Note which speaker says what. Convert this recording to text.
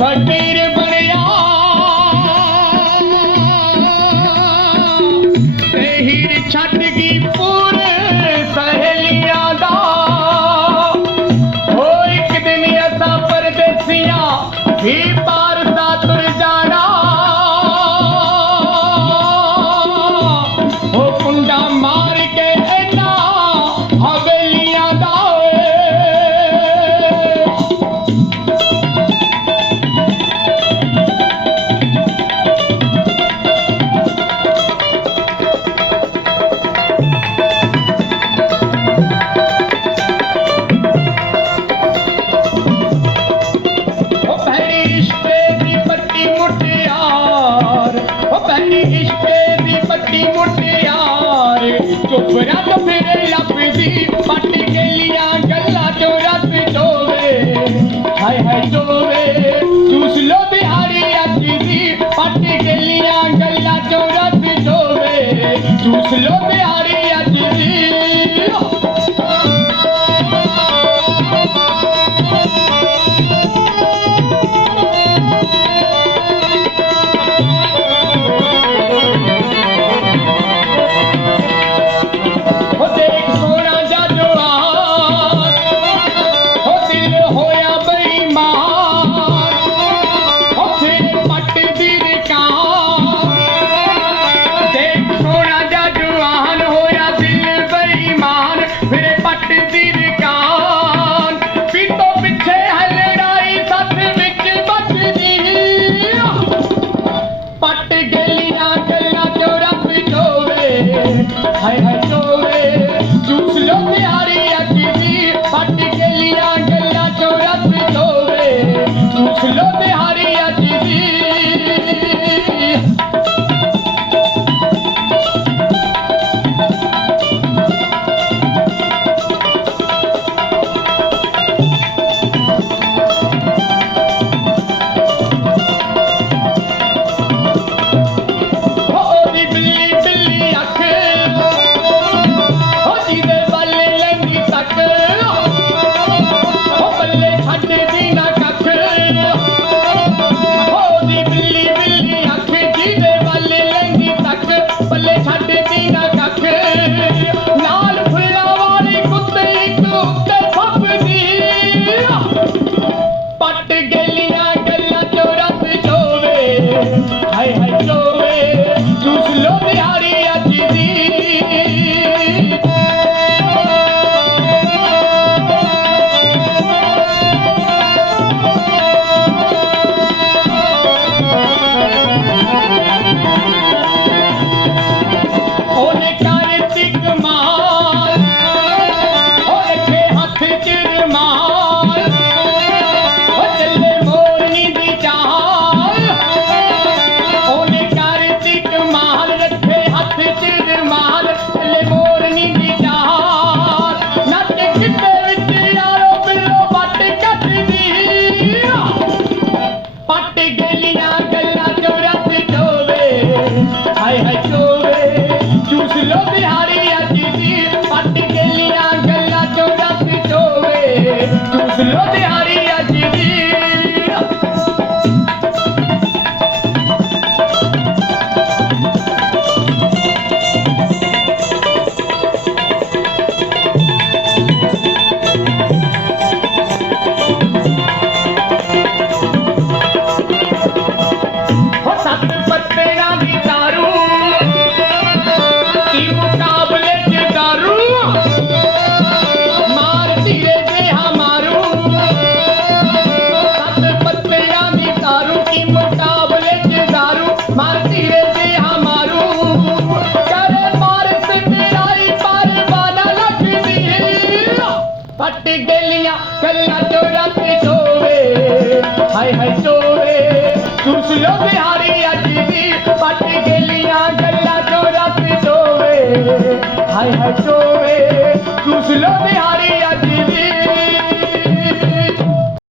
Speaker 1: Like me. desespero. ਤੇ ਡੇਲੀਆਂ ਕੱਲਾ ਤੋੜਾ ਤੇ ਸੋਵੇ। ਹਾਏ ਹਾਏ ਸੋਵੇ। ਤੁਸ ਲੋ ਬਿਹਾਰੀ ਅੱਜ ਵੀ ਪੱਟ ਡੇਲੀਆਂ ਕੱਲਾ ਤੋੜਾ ਤੇ ਸੋਵੇ। ਹਾਏ ਹਾਏ ਸੋਵੇ। ਤੁਸ ਲੋ ਬਿਹਾਰੀ ਅੱਜ